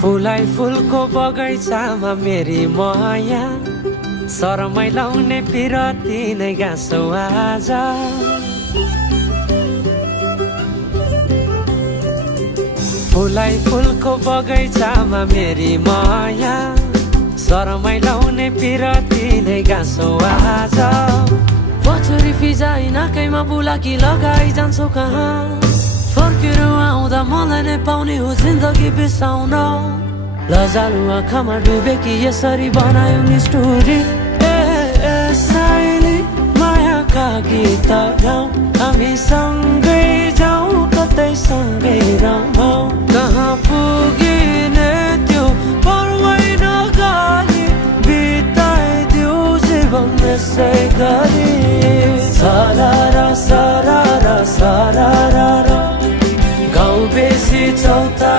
फुलाई फुलको बगैँचामा मेरी माया, शरमै लाउने पिरती नै गाँसौ आज। फुलाई फुलको बगैँचामा मेरी माया, शरमै लाउने पिरती नै गाँसौ आज। पछुरी फिजाइ नाकैमा बुलाकी लगाइ जान्छौ कहाँ, फर्केर आउँदा मलाई नै पाउने हो जिन्दगी बिसाउन। लजालु आँखामा डुबेकी यसरी बनायो निष्ठुरी। साइली मायाका गीत गाउँ, हामी सँगै जाउँ कतै सँगै रमाउँ। कहाँ पुगिने त्यो पर्वै नगरी, बिताइदिऊ जीवन यसै गरी। सरारा सरारा सरारा गाउँ बेसी चौता